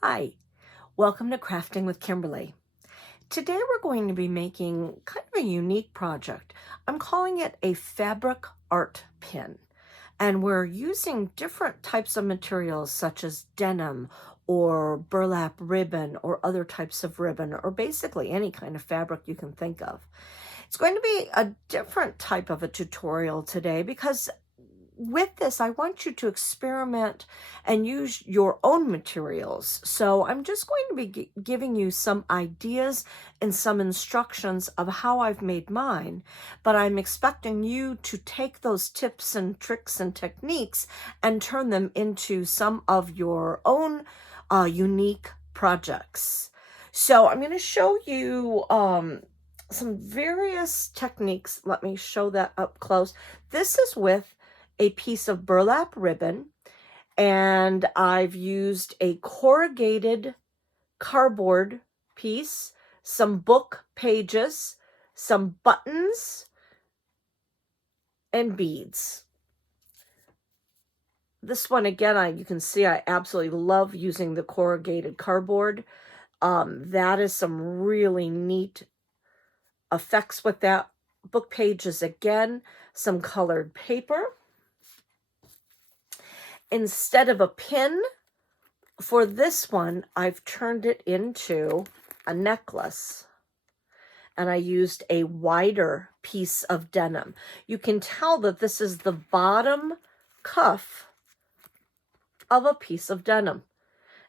Hi, welcome to Crafting with Kimberly. Today we're going to be making kind of a unique project. I'm calling it a fabric art pin. And we're using different types of materials such as denim or burlap ribbon or other types of ribbon or basically any kind of fabric you can think of. It's going to be a different type of a tutorial today because with this, I want you to experiment and use your own materials. So I'm just going to be giving you some ideas and some instructions of how I've made mine, but I'm expecting you to take those tips and tricks and techniques and turn them into some of your own unique projects. So I'm going to show you some various techniques. Let me show that up close. This is with a piece of burlap ribbon, and I've used a corrugated cardboard piece, some book pages, some buttons, and beads. This one, again, you can see I absolutely love using the corrugated cardboard. That is some really neat effects with that. Book pages, again, some colored paper. Instead of a pin, for this one, I've turned it into a necklace. And I used a wider piece of denim. You can tell that this is the bottom cuff of a piece of denim.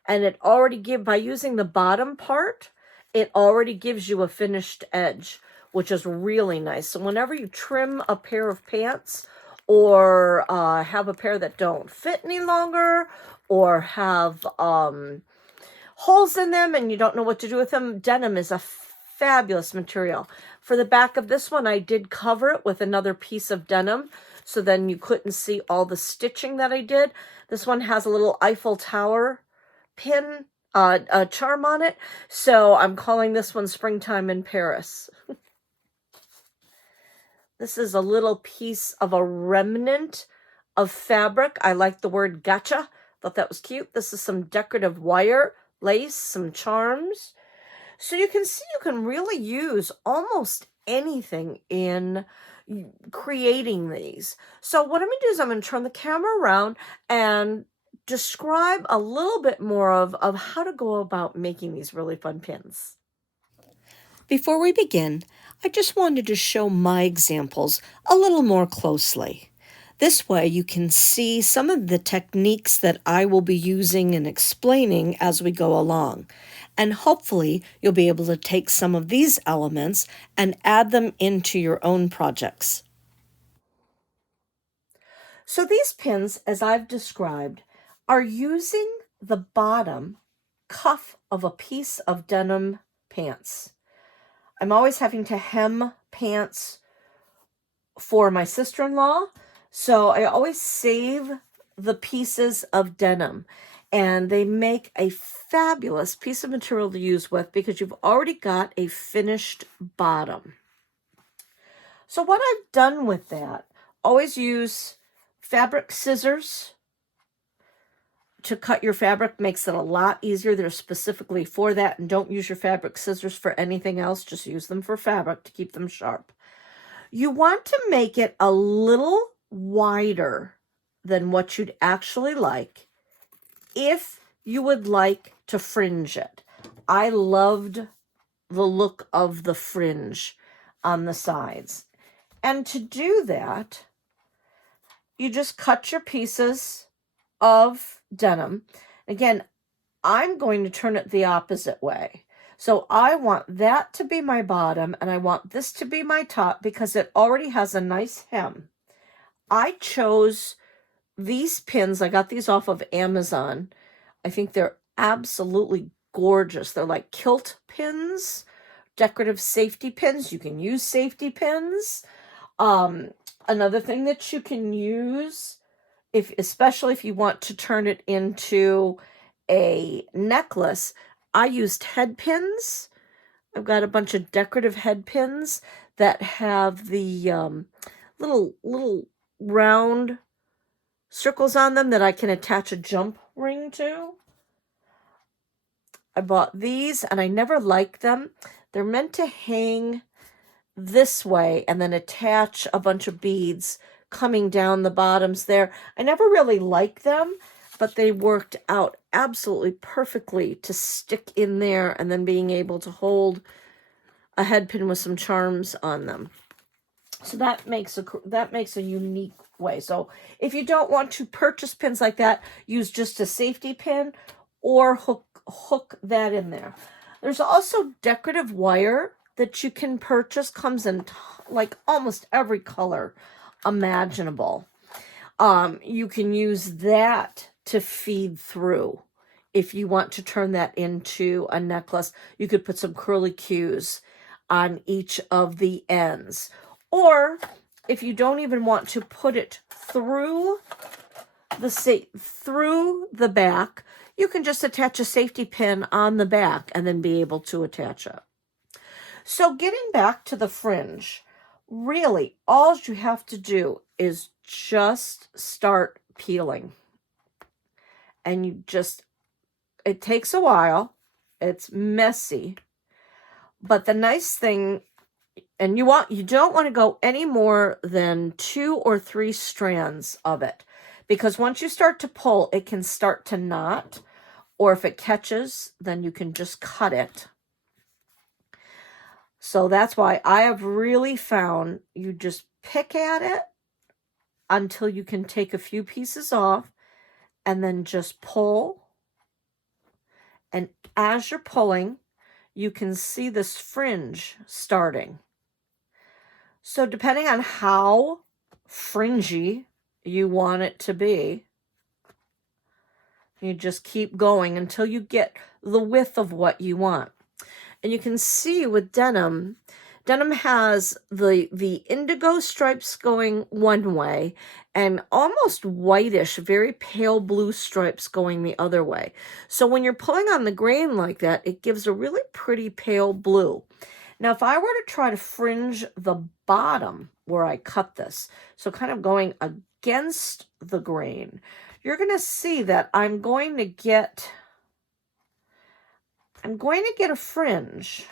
And it already by using the bottom part, it already gives you a finished edge, which is really nice. So whenever you trim a pair of pants, or have a pair that don't fit any longer, or have holes in them and you don't know what to do with them, denim is a fabulous material. For the back of this one, I did cover it with another piece of denim, so then you couldn't see all the stitching that I did. This one has a little Eiffel Tower pin, a charm on it, so I'm calling this one Springtime in Paris. This is a little piece of a remnant of fabric. I like the word gotcha. Thought that was cute. This is some decorative wire, lace, some charms. So you can see you can really use almost anything in creating these. So what I'm going to do is I'm going to turn the camera around and describe a little bit more of how to go about making these really fun pins. Before we begin, I just wanted to show my examples a little more closely. This way you can see some of the techniques that I will be using and explaining as we go along. And hopefully you'll be able to take some of these elements and add them into your own projects. So these pins, as I've described, are using the bottom cuff of a piece of denim pants. I'm always having to hem pants for my sister-in-law, so I always save the pieces of denim, and they make a fabulous piece of material to use with because you've already got a finished bottom. So what I've done with that, always use fabric scissors to cut your fabric. Makes it a lot easier. They're specifically for that, and don't use your fabric scissors for anything else. Just use them for fabric to keep them sharp. You want to make it a little wider than what you'd actually like if you would like to fringe it. I loved the look of the fringe on the sides. And to do that, you just cut your pieces of denim. Again, I'm going to turn it the opposite way. So I want that to be my bottom, and I want this to be my top because it already has a nice hem. I chose these pins. I got these off of Amazon. I think they're absolutely gorgeous. They're like kilt pins, decorative safety pins. You can use safety pins. Another thing that you can use, especially if you want to turn it into a necklace, I used head pins. I've got a bunch of decorative head pins that have the little round circles on them that I can attach a jump ring to. I bought these and I never liked them. They're meant to hang this way and then attach a bunch of beads coming down the bottoms there. I never really liked them, but they worked out absolutely perfectly to stick in there and then being able to hold a head pin with some charms on them. So that makes a unique way. So if you don't want to purchase pins like that, use just a safety pin or hook that in there. There's also decorative wire that you can purchase. Comes in like almost every color imaginable. You can use that to feed through. If you want to turn that into a necklace, you could put some curly cues on each of the ends. Or if you don't even want to put it through the back, you can just attach a safety pin on the back and then be able to attach it. So getting back to the fringe, really all you have to do is just start peeling. And it takes a while. It's messy. But the nice thing, and you don't want to go any more than 2 or 3 strands of it, because once you start to pull, it can start to knot, or if it catches, then you can just cut it. So that's why I have really found you just pick at it until you can take a few pieces off and then just pull. And as you're pulling, you can see this fringe starting. So depending on how fringy you want it to be, you just keep going until you get the width of what you want. And you can see with denim has the indigo stripes going one way and almost whitish, very pale blue stripes going the other way. So when you're pulling on the grain like that, it gives a really pretty pale blue. Now, if I were to try to fringe the bottom where I cut this, so kind of going against the grain, you're going to see that I'm going to get a fringe,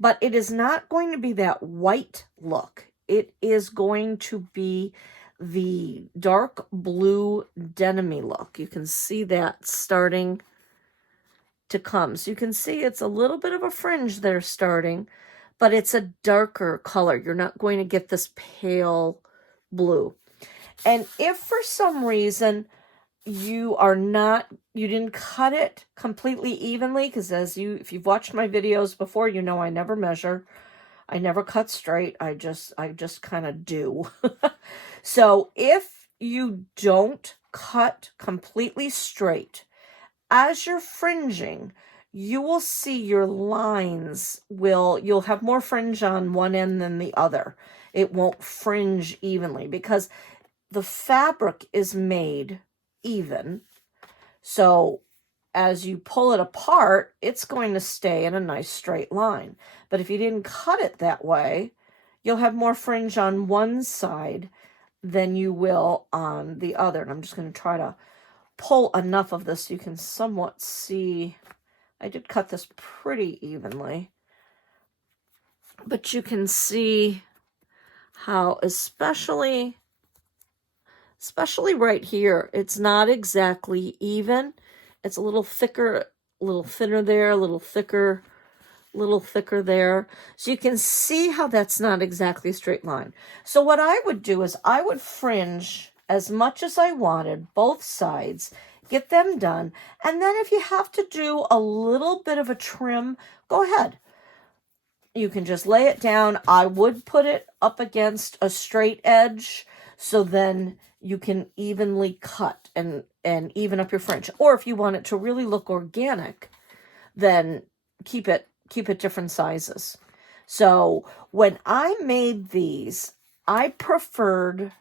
but it is not going to be that white look. It is going to be the dark blue denim-y look. You can see that starting to come. So you can see it's a little bit of a fringe there starting, but it's a darker color. You're not going to get this pale blue. And if for some reason you didn't cut it completely evenly, because if you've watched my videos before, you know I never measure. I never cut straight. I just kind of do. So if you don't cut completely straight, as you're fringing, you will see your lines you'll have more fringe on one end than the other. It won't fringe evenly because the fabric is made even. So as you pull it apart, it's going to stay in a nice straight line. But if you didn't cut it that way, you'll have more fringe on one side than you will on the other. And I'm just going to try to pull enough of this so you can somewhat see. I did cut this pretty evenly, but you can see how especially right here, it's not exactly even. It's a little thicker, a little thinner there, a little thicker there. So you can see how that's not exactly a straight line. So what I would do is I would fringe as much as I wanted, both sides, get them done. And then if you have to do a little bit of a trim, go ahead. You can just lay it down. I would put it up against a straight edge, so then you can evenly cut and even up your fringe. Or if you want it to really look organic, then keep it different sizes. So when I made these, I preferred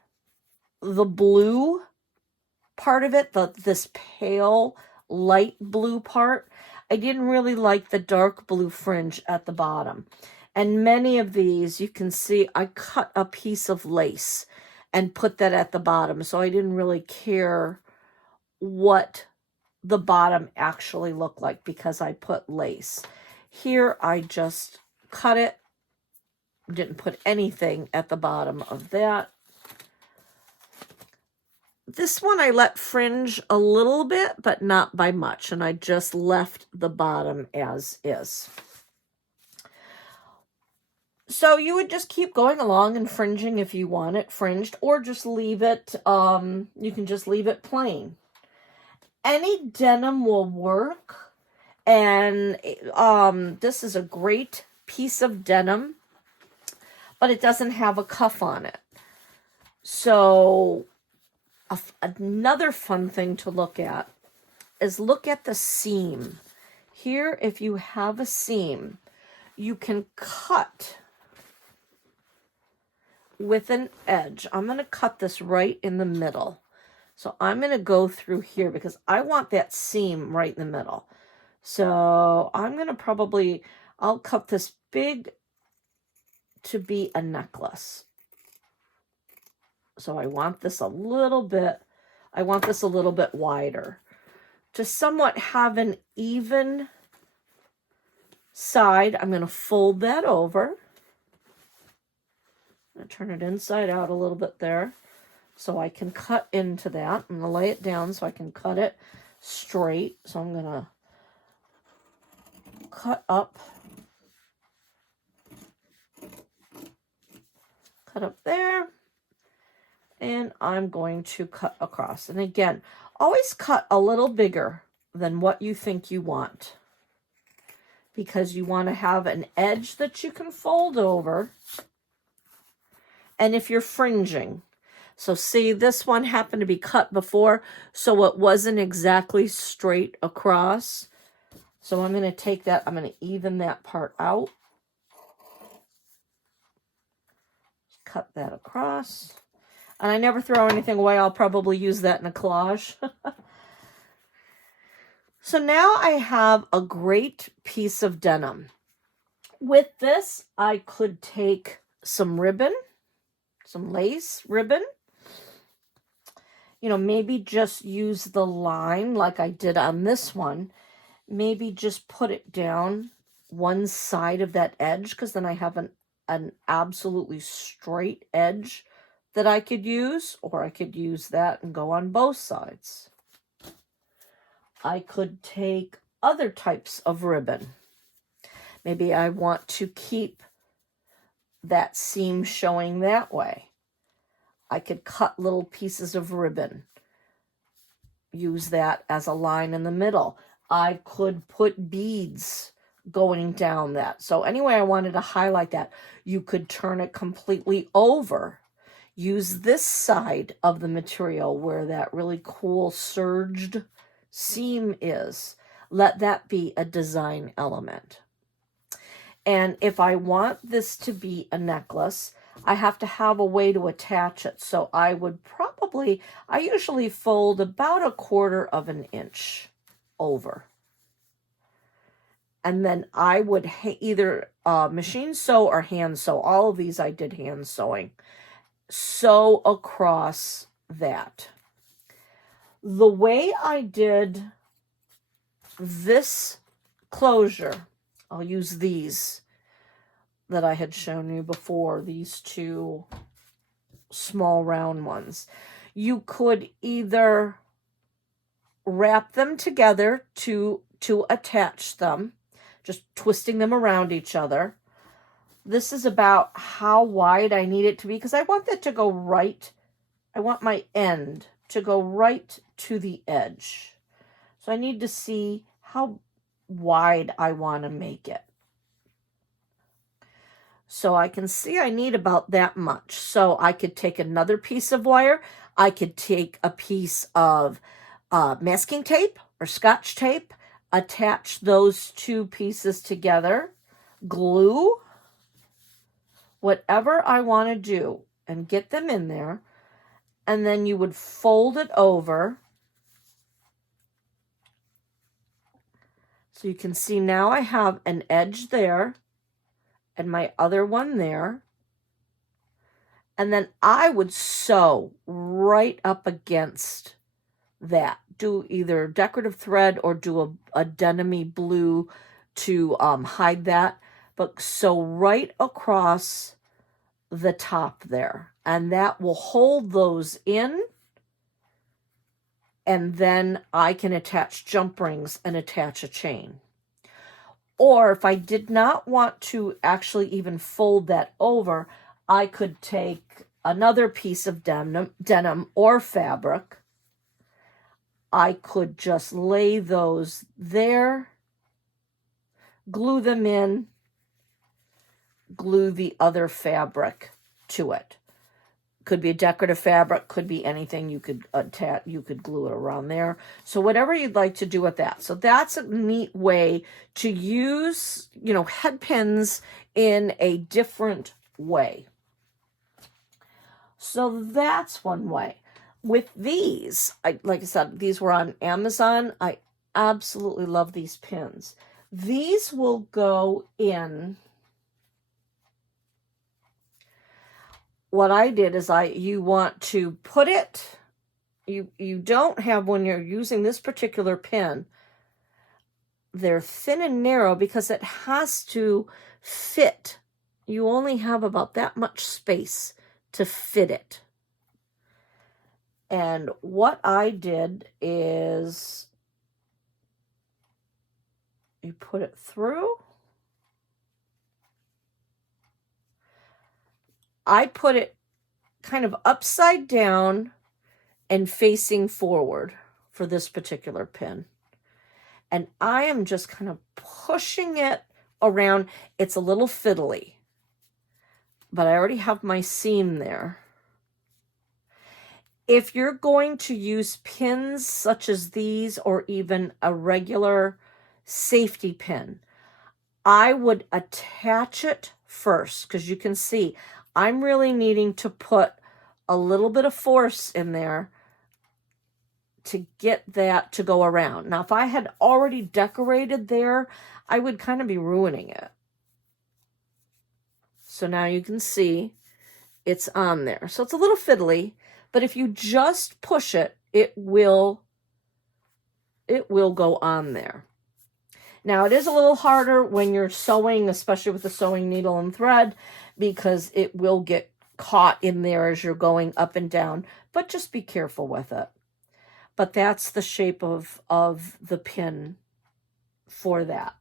the blue part of it, this pale light blue part. I didn't really like the dark blue fringe at the bottom. And many of these, you can see I cut a piece of lace and put that at the bottom. So I didn't really care what the bottom actually look like because I put lace. Here I just cut it, didn't put anything at the bottom of that. This one I let fringe a little bit, but not by much, and I just left the bottom as is. So you would just keep going along and fringing if you want it fringed, or just leave it, you can just leave it plain. Any denim will work, and this is a great piece of denim, but it doesn't have a cuff on it. So another fun thing to look at is look at the seam. Here, if you have a seam, you can cut with an edge. I'm going to cut this right in the middle. So I'm going to go through here because I want that seam right in the middle. So I'm going to I'll cut this big to be a necklace. So I want this a little bit wider to somewhat have an even side. I'm going to fold that over. I'm going to turn it inside out a little bit there so I can cut into that. I'm going to lay it down so I can cut it straight. So I'm going to cut up there, and I'm going to cut across. And again, always cut a little bigger than what you think you want, because you want to have an edge that you can fold over. And if you're fringing, so see, this one happened to be cut before, so it wasn't exactly straight across. So I'm going to take that, I'm going to even that part out. Cut that across. And I never throw anything away. I'll probably use that in a collage. So now I have a great piece of denim. With this, I could take some ribbon, some lace ribbon. You know, maybe just use the line like I did on this one. Maybe just put it down one side of that edge, because then I have an absolutely straight edge that I could use, or I could use that and go on both sides. I could take other types of ribbon. Maybe I want to keep that seam showing that way. I could cut little pieces of ribbon, use that as a line in the middle. I could put beads going down that. So anyway, I wanted to highlight that. You could turn it completely over. Use this side of the material where that really cool surged seam is. Let that be a design element. And if I want this to be a necklace, I have to have a way to attach it. So I usually fold about 1/4 of an inch over. And then I would either machine sew or hand sew. All of these I did hand sewing. Sew across that. The way I did this closure, I'll use these that I had shown you before, these two small round ones. You could either wrap them together to attach them, just twisting them around each other. This is about how wide I need it to be, because I want that to go right. I want my end to go right to the edge. So I need to see how wide I want to make it. So I can see I need about that much. So I could take another piece of wire. I could take a piece of masking tape or Scotch tape, attach those two pieces together, glue, whatever I want to do, and get them in there. And then you would fold it over. So you can see now I have an edge there and my other one there. And then I would sew right up against that. Do either decorative thread or do a denim-y blue to hide that. But sew right across the top there. And that will hold those in. And then I can attach jump rings and attach a chain. Or if I did not want to actually even fold that over, I could take another piece of denim or fabric. I could just lay those there, glue them in, glue the other fabric to it. Could be a decorative fabric, could be anything you could attach, you could glue it around there. So whatever you'd like to do with that. So that's a neat way to use, head pins in a different way. So that's one way. With these, like I said, these were on Amazon. I absolutely love these pins. These will go in. What I did is you want to put it, you don't have, when you're using this particular pin, they're thin and narrow because it has to fit. You only have about that much space to fit it. And what I did is you put it through. I put it kind of upside down and facing forward for this particular pin. And I am just kind of pushing it around. It's a little fiddly, but I already have my seam there. If you're going to use pins such as these or even a regular safety pin, I would attach it first, because you can see I'm really needing to put a little bit of force in there to get that to go around. Now, if I had already decorated there, I would kind of be ruining it. So now you can see it's on there. So it's a little fiddly, but if you just push it, it will go on there. Now, it is a little harder when you're sewing, especially with the sewing needle and thread, because it will get caught in there as you're going up and down, but just be careful with it. But that's the shape of the pin for that.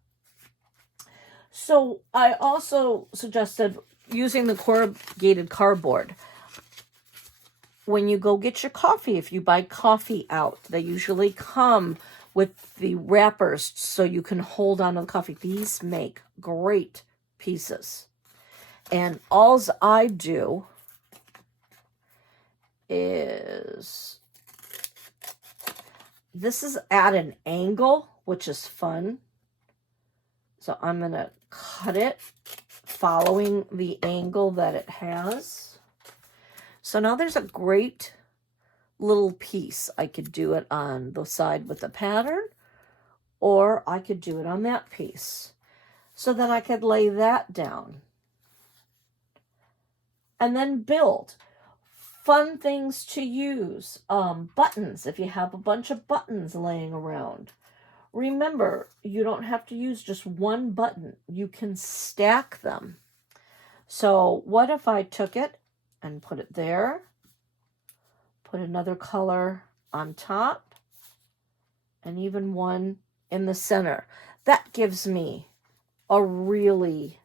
So I also suggested using the corrugated cardboard. When you go get your coffee, if you buy coffee out, they usually come with the wrappers so you can hold on to the coffee. These make great pieces. And all I do is, this is at an angle, which is fun. So I'm going to cut it following the angle that it has. So now there's a great little piece. I could do it on the side with the pattern, or I could do it on that piece. So then I could lay that down and then build. Fun things to use. Buttons, if you have a bunch of buttons laying around. Remember, you don't have to use just one button. You can stack them. So what if I took it and put it there, put another color on top, and even one in the center? That gives me a really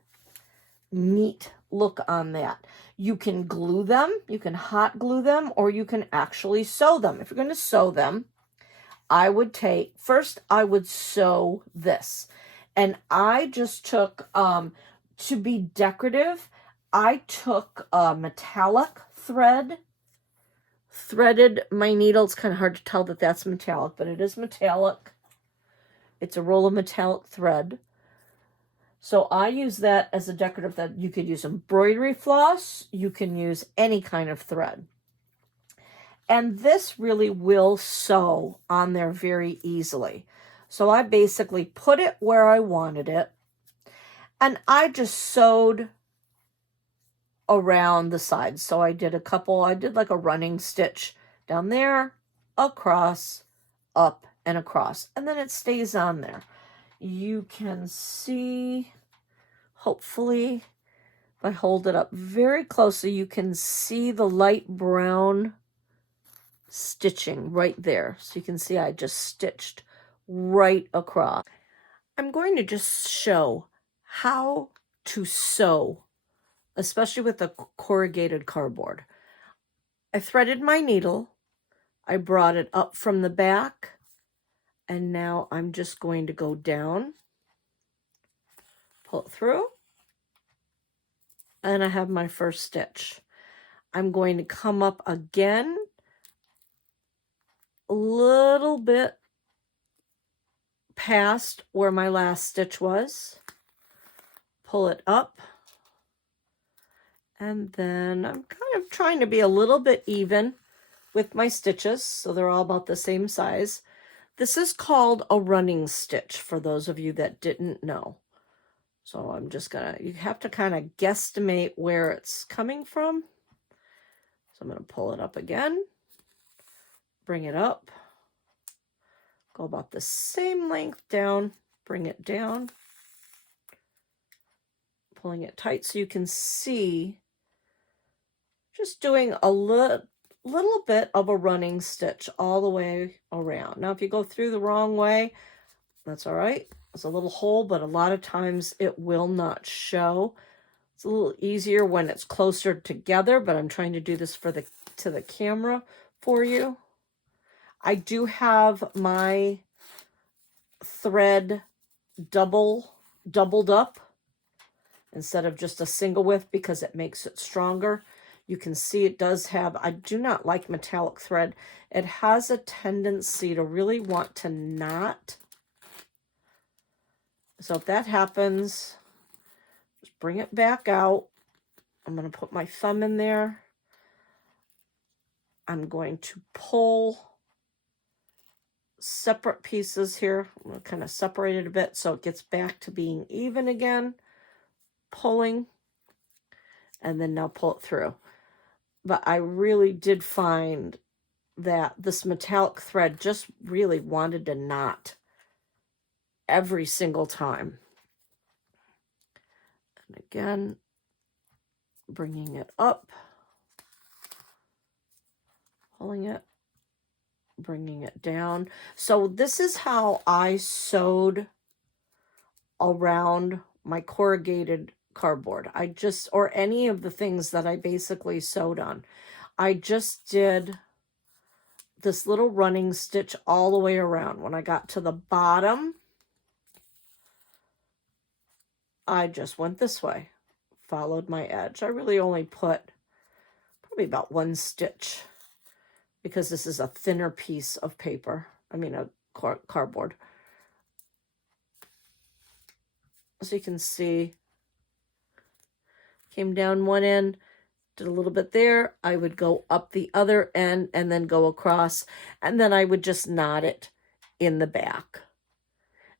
neat look on that. You can glue them, you can hot glue them, or you can actually sew them. If you're going to sew them, I would sew this. And I just took, to be decorative, I took a metallic thread, threaded my needle. It's kind of hard to tell that that's metallic, but it is metallic. It's a roll of metallic thread. So I use that as a decorative thread. You could use embroidery floss. You can use any kind of thread. And this really will sew on there very easily. So I basically put it where I wanted it. And I just sewed around the sides. So I did like a running stitch down there, across, up and across, and then it stays on there. You can see, hopefully, if I hold it up very closely, you can see the light brown stitching right there. So you can see I just stitched right across. I'm going to just show how to sew, especially with the corrugated cardboard. I threaded my needle, I brought it up from the back, and now I'm just going to go down, pull it through, and I have my first stitch. I'm going to come up again a little bit past where my last stitch was, pull it up, and then I'm kind of trying to be a little bit even with my stitches so they're all about the same size. This is called a running stitch for those of you that didn't know. So I'm just gonna, you have to kind of guesstimate where it's coming from. So I'm gonna pull it up again, bring it up, go about the same length down, bring it down, pulling it tight so you can see, just doing a little bit of a running stitch all the way around. Now, if you go through the wrong way, that's all right. It's a little hole, but a lot of times it will not show. It's a little easier when it's closer together, but I'm trying to do this for to the camera for you. I do have my thread doubled up instead of just a single width because it makes it stronger. You can see it does have, I do not like metallic thread. It has a tendency to really want to knot. So if that happens, just bring it back out. I'm going to put my thumb in there. I'm going to pull separate pieces here. I'm going to kind of separate it a bit so it gets back to being even again. Pulling, and then now pull it through. But I really did find that this metallic thread just really wanted to knot every single time. And again, bringing it up, pulling it, bringing it down. So this is how I sewed around my corrugated cardboard. Or any of the things that I basically sewed on. I just did this little running stitch all the way around. When I got to the bottom, I just went this way, followed my edge. I really only put probably about one stitch because this is a thinner piece of paper. I mean, a cardboard. So you can see, came down one end, did a little bit there. I would go up the other end and then go across, and then I would just knot it in the back.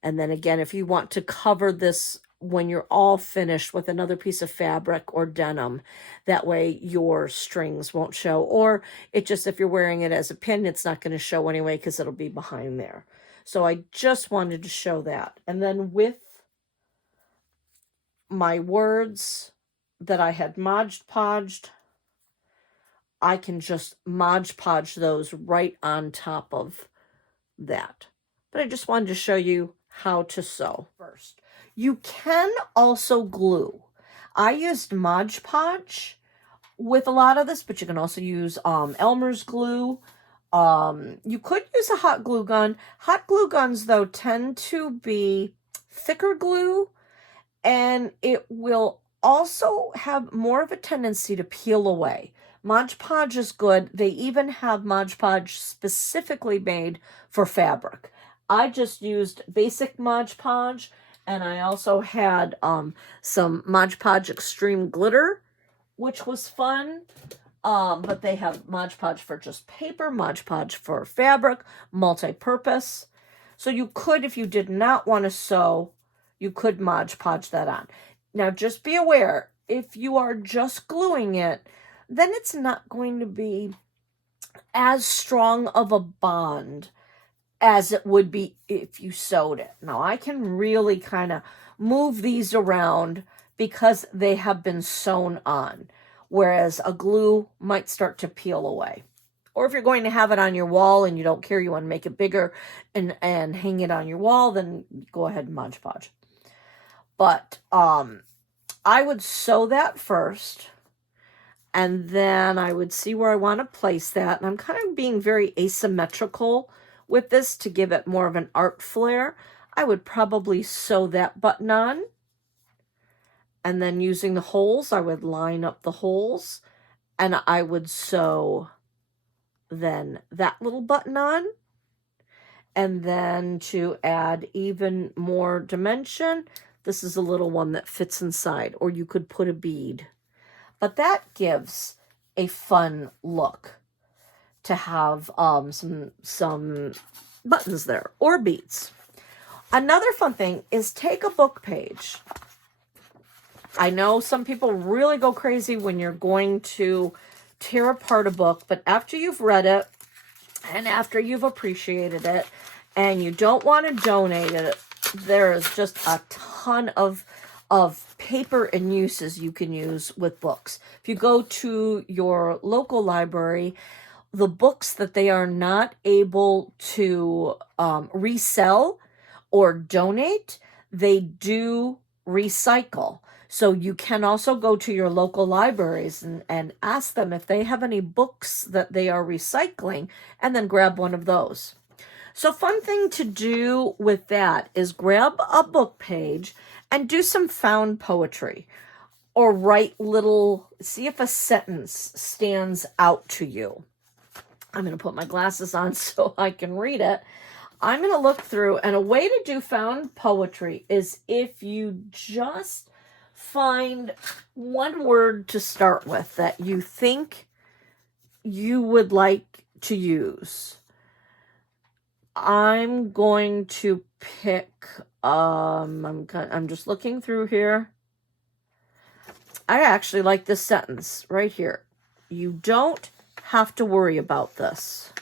And then again, if you want to cover this when you're all finished with another piece of fabric or denim, that way your strings won't show. Or it just, if you're wearing it as a pin, it's not going to show anyway because it'll be behind there. So I just wanted to show that. And then with my words that I had Mod Podged, I can just Mod Podge those right on top of that. But I just wanted to show you how to sew first. You can also glue. I used Mod Podge with a lot of this, but you can also use Elmer's glue. You could use a hot glue gun. Hot glue guns, though, tend to be thicker glue, and it will also have more of a tendency to peel away. Mod Podge is good. They even have Mod Podge specifically made for fabric. I just used basic Mod Podge, and I also had some Mod Podge Extreme Glitter, which was fun. But they have Mod Podge for just paper, Mod Podge for fabric, multi-purpose. So you could, if you did not want to sew, you could Mod Podge that on. Now, just be aware, if you are just gluing it, then it's not going to be as strong of a bond as it would be if you sewed it. Now I can really kind of move these around because they have been sewn on, whereas a glue might start to peel away. Or if you're going to have it on your wall and you don't care, you want to make it bigger and hang it on your wall, then go ahead and Mod Podge. But I would sew that first, and then I would see where I want to place that. And I'm kind of being very asymmetrical with this to give it more of an art flair. I would probably sew that button on, and then using the holes, I would line up the holes, and I would sew then that little button on. And then to add even more dimension, this is a little one that fits inside, or you could put a bead. But that gives a fun look to have some buttons there, or beads. Another fun thing is take a book page. I know some people really go crazy when you're going to tear apart a book, but after you've read it and after you've appreciated it and you don't want to donate it, there is just a ton of paper and uses you can use with books. If you go to your local library, the books that they are not able to resell or donate, they do recycle. So you can also go to your local libraries and ask them if they have any books that they are recycling, and then grab one of those. So fun thing to do with that is grab a book page and do some found poetry, or write see if a sentence stands out to you. I'm going to put my glasses on so I can read it. I'm going to look through, and a way to do found poetry is if you just find one word to start with that you think you would like to use. I'm going to pick, I'm just looking through here. I actually like this sentence right here. You don't have to worry about this.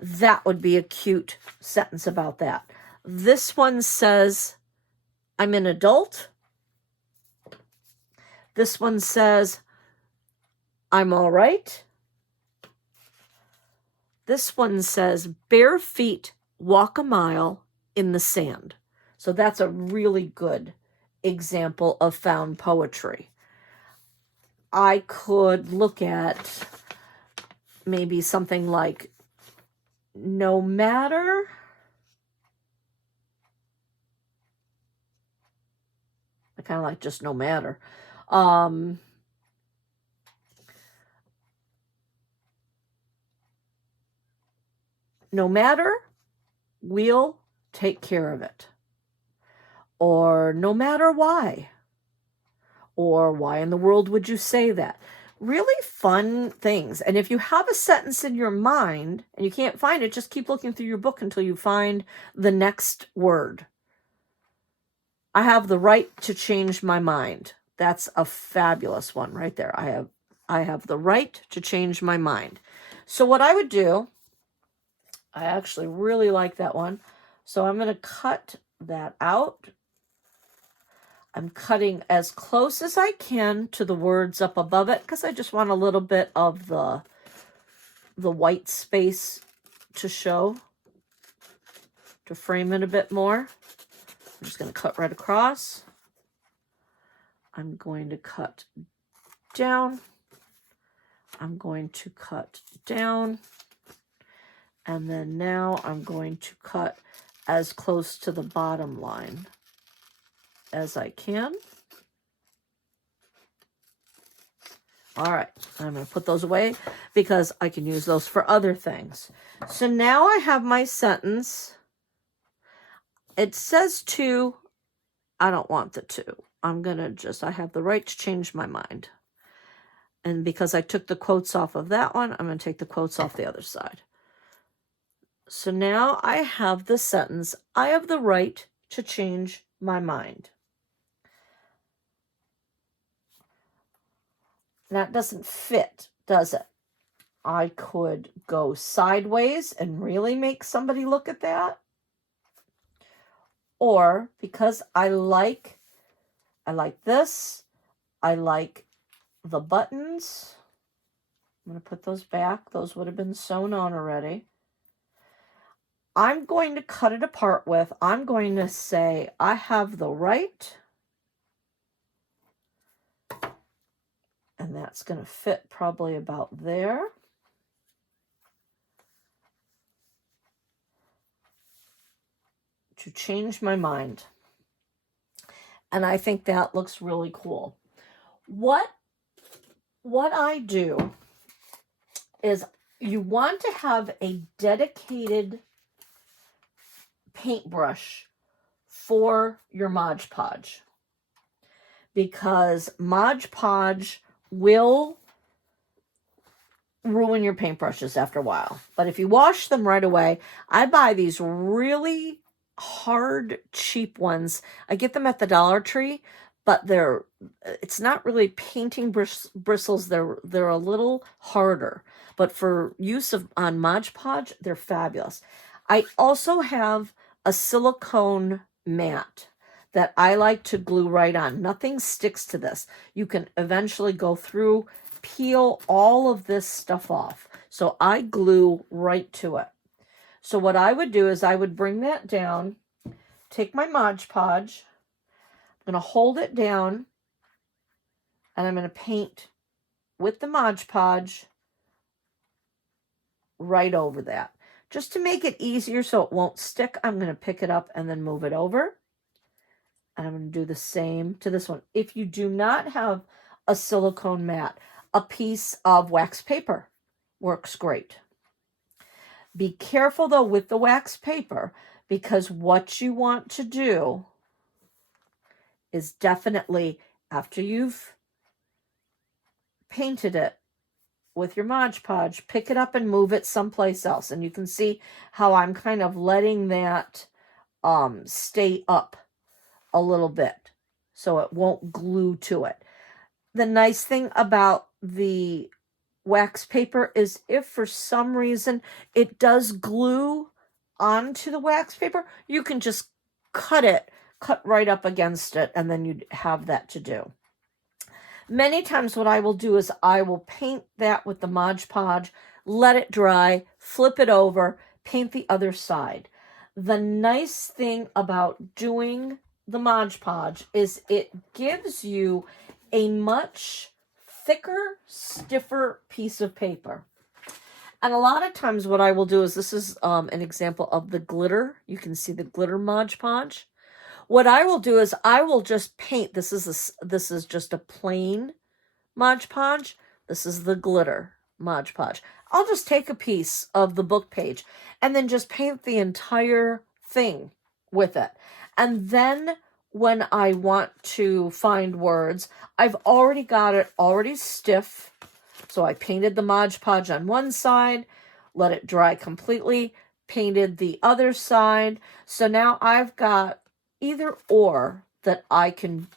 That would be a cute sentence about that. This one says, I'm an adult. This one says, I'm all right. This one says, bare feet walk a mile in the sand. So that's a really good example of found poetry. I could look at maybe something like, no matter I kind of like just no matter. No matter, we'll take care of it. Or no matter why. Or why in the world would you say that? Really fun things. And if you have a sentence in your mind and you can't find it, just keep looking through your book until you find the next word. I have the right to change my mind. That's a fabulous one right there. I have the right to change my mind. So what I would do, I actually really like that one. So I'm going to cut that out. I'm cutting as close as I can to the words up above it because I just want a little bit of the white space to show, to frame it a bit more. I'm just going to cut right across. I'm going to cut down. I'm going to cut down. And then now I'm going to cut as close to the bottom line as I can. All right, I'm going to put those away because I can use those for other things. So now I have my sentence. It says to, I don't want the to. I'm going to I have the right to change my mind. And because I took the quotes off of that one, I'm going to take the quotes off the other side. So now I have the sentence, I have the right to change my mind. That doesn't fit, does it? I could go sideways and really make somebody look at that. Or because I like this, I like the buttons. I'm going to put those back. Those would have been sewn on already. I'm going to cut it apart with, I'm going to say I have the right, and that's going to fit probably about there. To change my mind. And I think that looks really cool. What I do is you want to have a dedicated paintbrush for your Mod Podge, because Mod Podge will ruin your paintbrushes after a while. But if you wash them right away, I buy these really hard, cheap ones. I get them at the Dollar Tree, but it's not really painting bristles. They're a little harder, but for use on Mod Podge, they're fabulous. I also have a silicone mat that I like to glue right on. Nothing sticks to this. You can eventually go through, peel all of this stuff off. So I glue right to it. So what I would do is I would bring that down, take my Mod Podge, I'm going to hold it down, and I'm going to paint with the Mod Podge right over that. Just to make it easier so it won't stick, I'm going to pick it up and then move it over. And I'm going to do the same to this one. If you do not have a silicone mat, a piece of wax paper works great. Be careful though with the wax paper, because what you want to do is definitely, after you've painted it with your Mod Podge, pick it up and move it someplace else. And you can see how I'm kind of letting that stay up a little bit so it won't glue to it. The nice thing about the wax paper is if for some reason it does glue onto the wax paper, you can just cut right up against it, and then you'd have that to do. Many times what I will do is I will paint that with the Mod Podge, let it dry, flip it over, paint the other side. The nice thing about doing the Mod Podge is it gives you a much thicker, stiffer piece of paper. And a lot of times what I will do is, this is an example of the glitter. You can see the glitter Mod Podge. What I will do is I will just paint. This is just a plain Mod Podge. This is the glitter Mod Podge. I'll just take a piece of the book page and then just paint the entire thing with it. And then when I want to find words, I've already got it already stiff. So I painted the Mod Podge on one side, let it dry completely, painted the other side. So now I've got either or that I can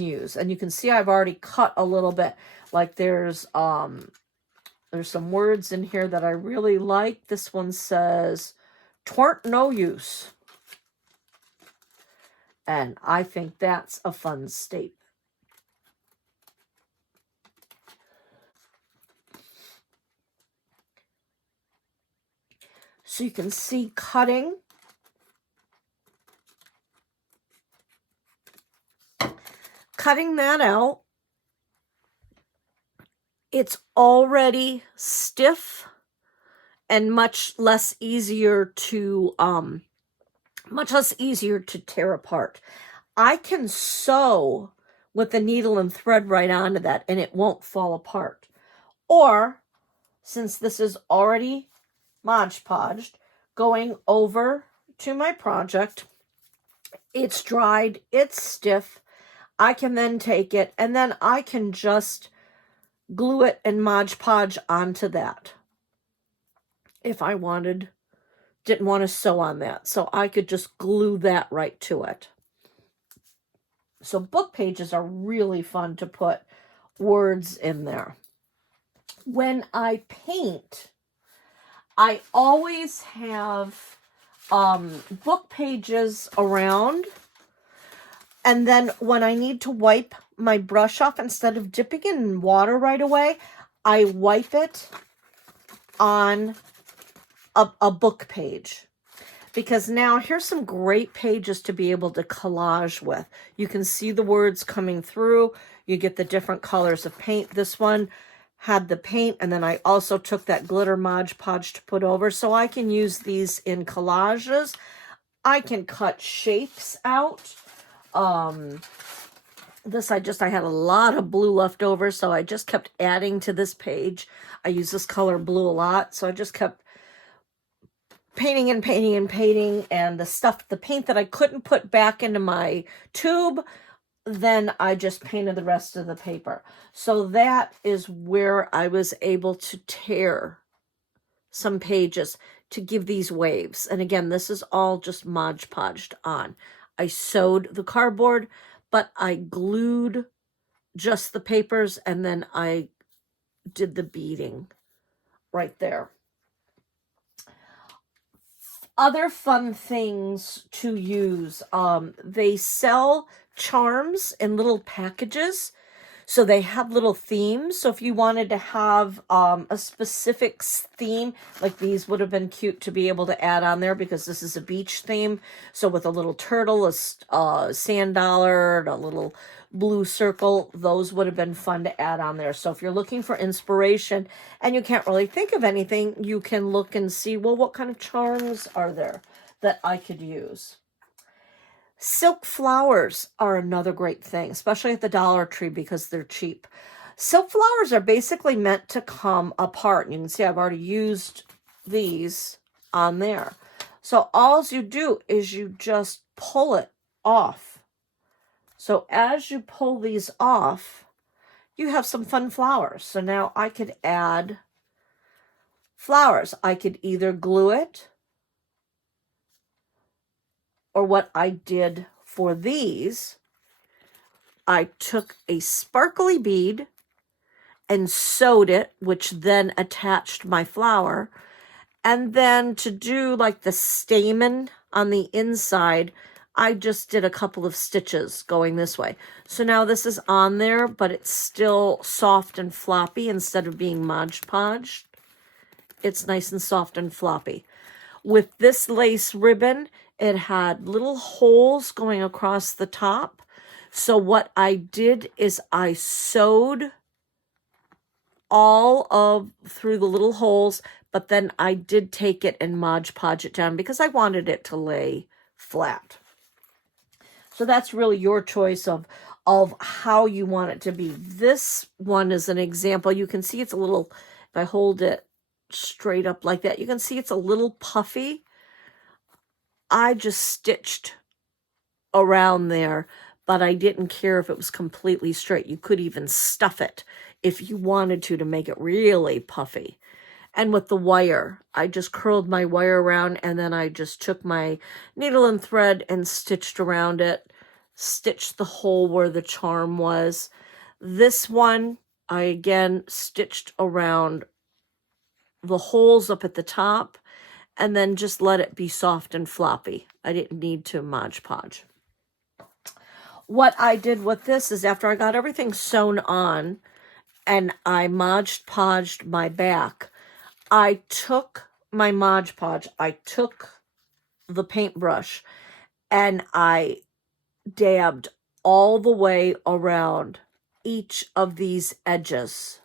use. And you can see I've already cut a little bit. Like there's some words in here that I really like. This one says, "'Twarn't no use." And I think that's a fun statement. So you can see cutting. Cutting that out. It's already stiff and much less easier to tear apart. I can sew with the needle and thread right onto that and it won't fall apart. Or, since this is already Mod Podged, going over to my project, it's dried, it's stiff, I can then take it and then I can just glue it and Mod Podge onto that. If I didn't want to sew on that. So I could just glue that right to it. So book pages are really fun to put words in there. when I paint, I always have book pages around. And then when I need to wipe my brush off, instead of dipping it in water right away, I wipe it on a book page. Because now here's some great pages to be able to collage with. You can see the words coming through. You get the different colors of paint. This one had the paint, and then I also took that glitter Mod Podge to put over. So I can use these in collages. I can cut shapes out. This I had a lot of blue left over, so I just kept adding to this page. I use this color blue a lot, so I just kept painting and painting and painting, and the paint that I couldn't put back into my tube, then I just painted the rest of the paper. So that is where I was able to tear some pages to give these waves. And again, this is all just Mod Podged on. I sewed the cardboard, but I glued just the papers, and then I did the beading right there. Other fun things to use. They sell charms in little packages. So they have little themes. So if you wanted to have a specific theme, like these would have been cute to be able to add on there, because this is a beach theme. So with a little turtle, a sand dollar, and a little blue circle, those would have been fun to add on there. So if you're looking for inspiration and you can't really think of anything, you can look and see, well, what kind of charms are there that I could use? Silk flowers are another great thing, especially at the Dollar Tree because they're cheap. Silk flowers are basically meant to come apart. You can see I've already used these on there. So all you do is you just pull it off. So as you pull these off, you have some fun flowers. So now I could add flowers. I could either glue it, or what I did for these, I took a sparkly bead and sewed it, which then attached my flower. And then to do like the stamen on the inside, I just did a couple of stitches going this way. So now this is on there, but it's still soft and floppy instead of being Mod Podged. It's nice and soft and floppy. With this lace ribbon, it had little holes going across the top. So what I did is I sewed all through the little holes, but then I did take it and Mod Podge it down because I wanted it to lay flat. So that's really your choice of how you want it to be. This one is an example. You can see it's a little, if I hold it straight up like that, you can see it's a little puffy. I just stitched around there, but I didn't care if it was completely straight. You could even stuff it if you wanted to make it really puffy. And with the wire, I just curled my wire around, and then I just took my needle and thread and stitched around it, stitched the hole where the charm was. This one, I again stitched around the holes up at the top, and then just let it be soft and floppy. I didn't need to Mod Podge. What I did with this is after I got everything sewn on and I Mod Podged my back, I took my Mod Podge, I took the paintbrush, and I dabbed all the way around each of these edges.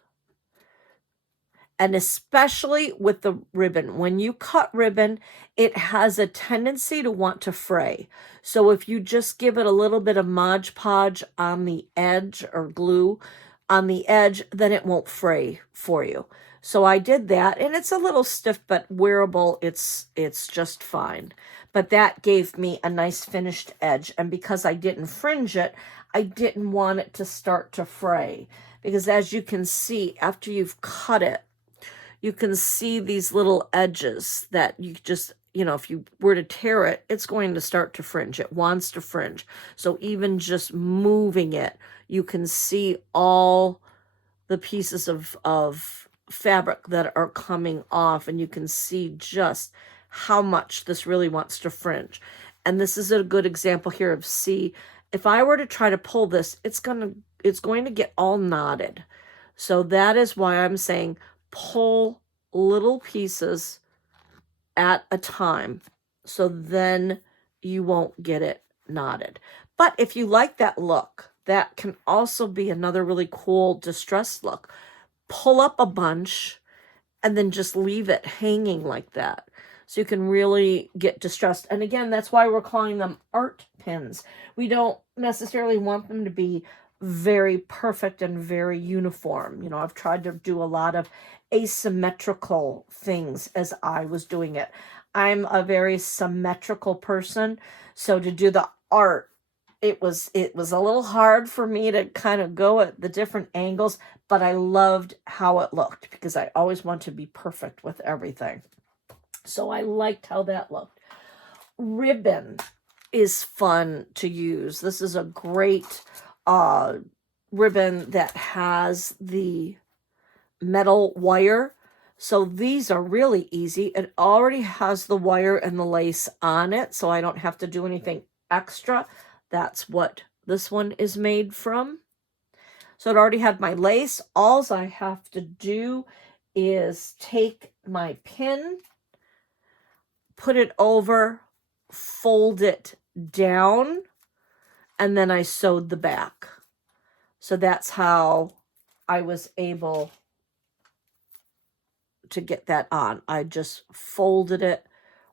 And especially with the ribbon, when you cut ribbon, it has a tendency to want to fray. So if you just give it a little bit of Mod Podge on the edge or glue on the edge, then it won't fray for you. So I did that, and it's a little stiff, but wearable, it's just fine. But that gave me a nice finished edge. And because I didn't fringe it, I didn't want it to start to fray. Because as you can see, after you've cut it, you can see these little edges that you just, if you were to tear it, it's going to start to fringe. It wants to fringe. So even just moving it, you can see all the pieces of fabric that are coming off, and you can see just how much this really wants to fringe. And this is a good example here of, see, if I were to try to pull this, it's going to get all knotted. So that is why I'm saying pull little pieces at a time, so then you won't get it knotted. But if you like that look, that can also be another really cool distressed look. Pull up a bunch and then just leave it hanging like that, so you can really get distressed. And again, that's why we're calling them art pins. We don't necessarily want them to be very perfect and very uniform. You know, I've tried to do a lot of asymmetrical things as I was doing it. I'm a very symmetrical person, so to do the art, it was a little hard for me to kind of go at the different angles, but I loved how it looked because I always want to be perfect with everything. So I liked how that looked. Ribbon is fun to use. This is a great ribbon that has the metal wire. So these are really easy. It already has the wire and the lace on it, so I don't have to do anything extra. That's what this one is made from. So it already had my lace. All I have to do is take my pin, put it over, fold it down, and then I sewed the back. So that's how I was able to get that on. I just folded it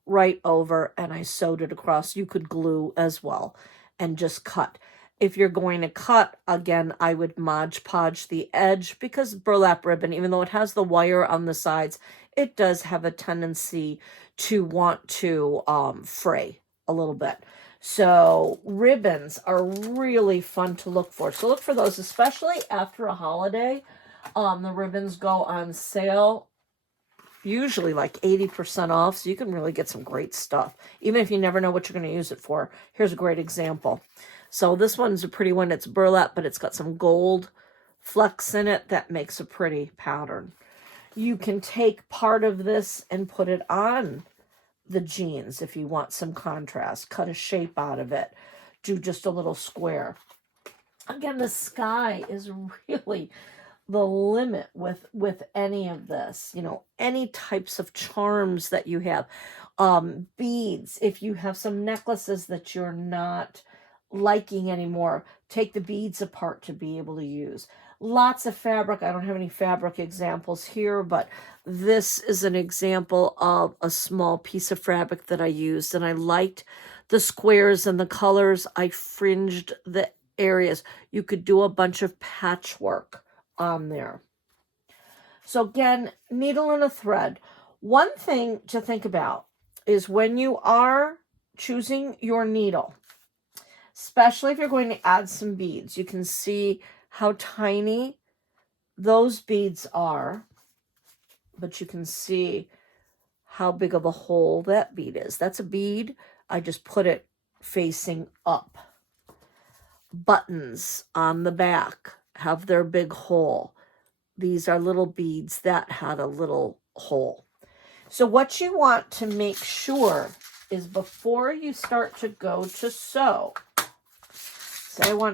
right over and I sewed it across. You could glue as well and just cut. If you're going to cut, again, I would Mod Podge the edge, because burlap ribbon, even though it has the wire on the sides, it does have a tendency to want to fray a little bit. So ribbons are really fun to look for. So look for those, especially after a holiday. The ribbons go on sale, usually like 80% off, so you can really get some great stuff, even if you never know what you're going to use it for. Here's a great example. So this one's a pretty one. It's burlap, but it's got some gold flecks in it that makes a pretty pattern. You can take part of this and put it on the jeans if you want some contrast. Cut a shape out of it. Do just a little square. Again, the sky is really the limit with any of this. You know, any types of charms that you have. Beads. If you have some necklaces that you're not liking anymore, take the beads apart to be able to use. Lots of fabric. I don't have any fabric examples here, but this is an example of a small piece of fabric that I used, and I liked the squares and the colors. I fringed the areas. You could do a bunch of patchwork on there. So again, needle and a thread. One thing to think about is when you are choosing your needle, especially if you're going to add some beads, you can see how tiny those beads are, but you can see how big of a hole that bead is. That's a bead. I just put it facing up. Buttons on the back have their big hole. These are little beads that had a little hole. So what you want to make sure is before you start to go to sew,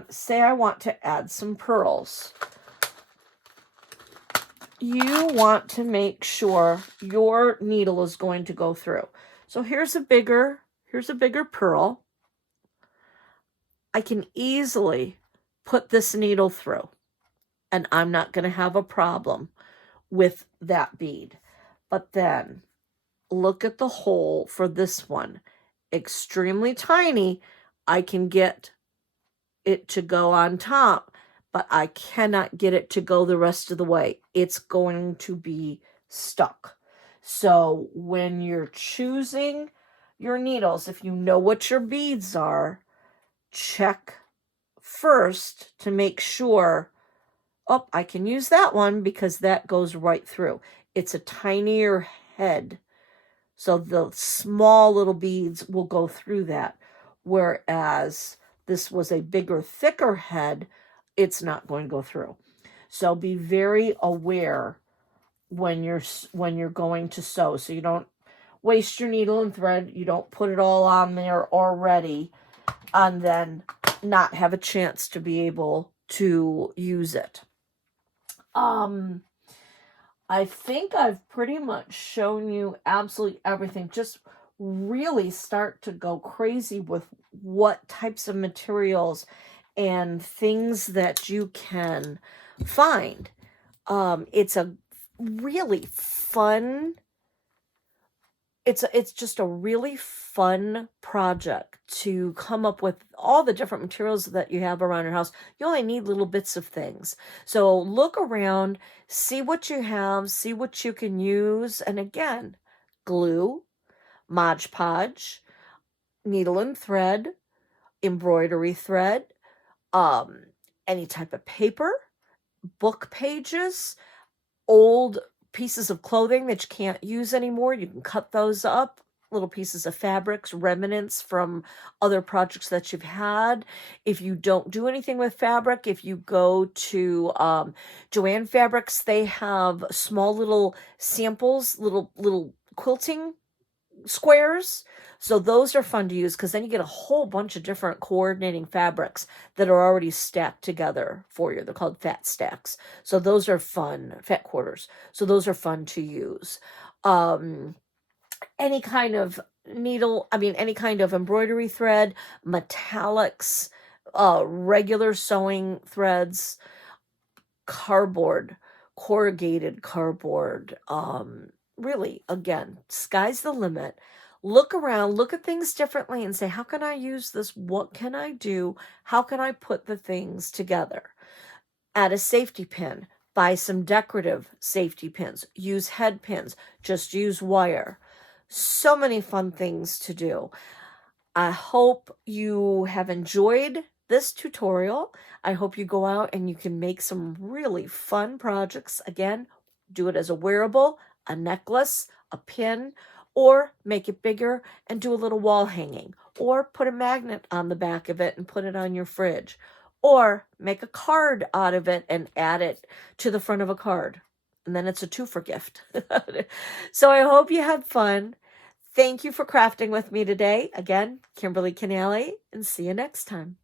say I want to add some pearls. You want to make sure your needle is going to go through. So here's a bigger pearl. I can easily put this needle through, and I'm not going to have a problem with that bead. But then look at the hole for this one. Extremely tiny. I can get it to go on top, but I cannot get it to go the rest of the way. It's going to be stuck. So when you're choosing your needles, if you know what your beads are, check first to make sure, oh, I can use that one because that goes right through. It's a tinier head, so the small little beads will go through that, whereas this was a bigger, thicker head, it's not going to go through. So be very aware when you're going to sew, so you don't waste your needle and thread. You don't put it all on there already and then not have a chance to be able to use it. I think I've pretty much shown you absolutely everything. Just really start to go crazy with what types of materials and things that you can find. It's a really fun, it's just a really fun project to come up with all the different materials that you have around your house. You only need little bits of things. So look around, see what you have, see what you can use. And again, glue, Mod Podge, needle and thread, embroidery thread, any type of paper, book pages, old pieces of clothing that you can't use anymore. You can cut those up, little pieces of fabrics, remnants from other projects that you've had. If you don't do anything with fabric, if you go to Joann Fabrics, they have small little samples, little quilting squares. So those are fun to use because then you get a whole bunch of different coordinating fabrics that are already stacked together for you. They're called fat stacks. So those are fun, fat quarters. So those are fun to use. Any kind of any kind of embroidery thread, metallics, regular sewing threads, cardboard, corrugated cardboard, really, again, sky's the limit. Look around, look at things differently and say, how can I use this? What can I do? How can I put the things together? Add a safety pin, buy some decorative safety pins, use head pins, just use wire. So many fun things to do. I hope you have enjoyed this tutorial. I hope you go out and you can make some really fun projects. Again, do it as a wearable, a necklace, a pin, or make it bigger and do a little wall hanging, or put a magnet on the back of it and put it on your fridge, or make a card out of it and add it to the front of a card. And then it's a two for gift. So I hope you had fun. Thank you for crafting with me today. Again, Kimberly Canale, and see you next time.